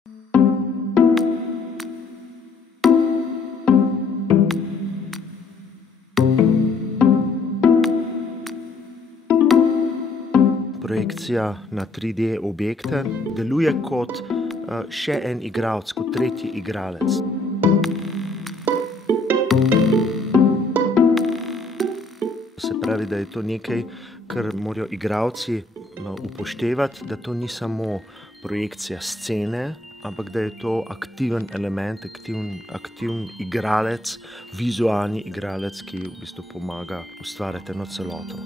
Projekcija na 3D objekte deluje kot še en igralec, kot tretji igralec. Se pravi, da je to nekaj, kar morajo igralci upoštevati, da to ni samo projekcija scene, ampak da je to aktiven element, aktiven igralec, vizualni igralec, ki v bistvu pomaga ustvarjati eno celoto.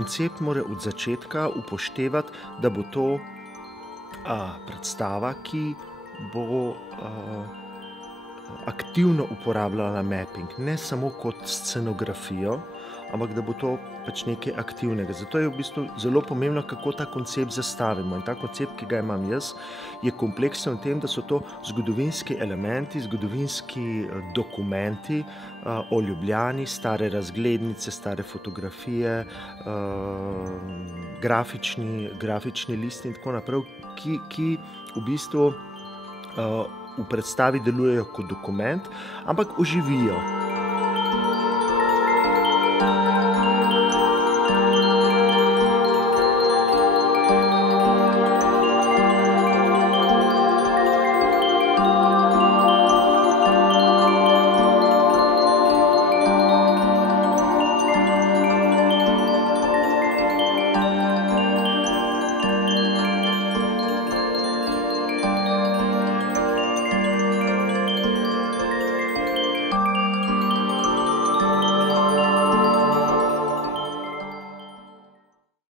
Koncept mora od začetka upoštevati, da bo to predstava, ki bo aktivno uporabljala mapping, ne samo kot scenografijo, ampak da bo to pač nekaj aktivnega. Zato je v bistvu zelo pomembno, kako ta koncept zastavimo. In ta koncept, ki ga imam jaz, je kompleksen v tem, da so to zgodovinski elementi, zgodovinski dokumenti o Ljubljani, stare razglednice, stare fotografije, grafični listi in tako naprej, ki v bistvu v predstavi delujejo kot dokument, ampak oživijo.